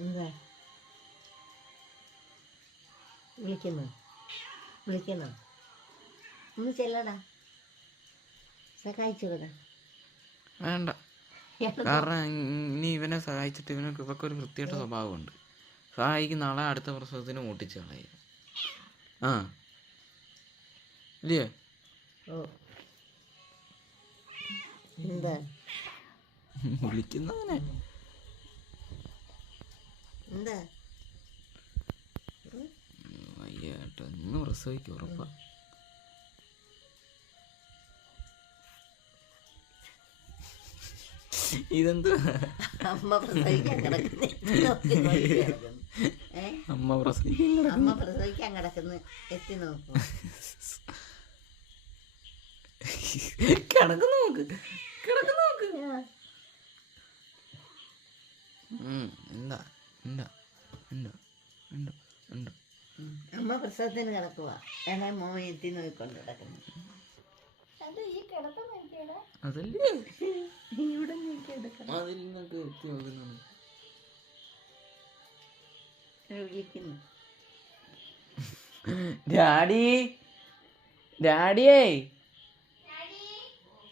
എന്താ വിളിക്കുന്നോ ഒന്ന് ചെല്ലടാ സഹായിച്ചുകൂടാ. വേണ്ട, കാരണം ഇനി ഇവനെ സഹായിച്ചിട്ട് ഇവർക്ക് ഒരു വൃത്തിയായിട്ട സ്വഭാവമുണ്ട്. സഹായിക്കും, നാളെ അടുത്ത പ്രസവത്തിന് മൂട്ടിച്ച് കളയും. ആ ഇല്ലയോ? ഓ എന്താ വിളിക്കുന്നവനെ എന്താ വയ്യാട്ടോ, ഇന്ന് പ്രസവിക്കും ഉറപ്പാ. ഇതെന്ത് അമ്മ പ്രസവിക്കാൻ കിടക്കുന്നു, അമ്മ പ്രസവിക്കാൻ കിടക്കുന്നു, എത്തി നോക്കൂ. കിടക്കുന്നു നോക്ക്. എന്താ എന്താ എന്താ എന്താ എന്താ അമ്മ പ്രസവത്തിന് കിടക്കുക, എന്നെ മോൻ എത്തി നോക്കിക്കൊണ്ട് കിടക്കുന്നു. അതല്ലേ ഇവിടെ വിളിക്കുന്നു. ഡാഡിയേ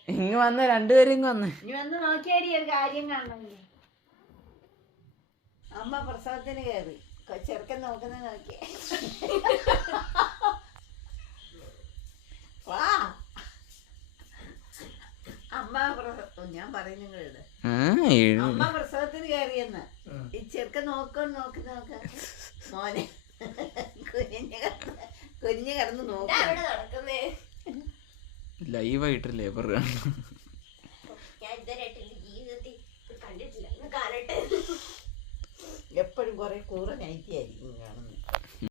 ഇങ്ങ് വന്ന്, രണ്ടുപേരും ഇങ്ങ് വന്ന്. ഇനി വന്ന് നോക്കിയാടി ഒരു കാര്യം കാണണമെങ്കിൽ. അമ്മ പ്രസവത്തിന് കയറി, ചെറുക്കൻ നോക്കുന്നത് നോക്കിയേ. വാ അമ്മ ഞാൻ പറയുന്നത് അമ്മ പ്രസവത്തിന് കയറിയെന്ന്. ഈ ചെറുക്കൻ നോക്കി മോനെ കുഞ്ഞ് കിടന്ന് നോക്കുന്നേ. ലൈവായിട്ട് ലേബർ കാണണം. എപ്പോഴും കുറെ കൂറ നൈറ്റിയായിരിക്കും കാണുന്നത്.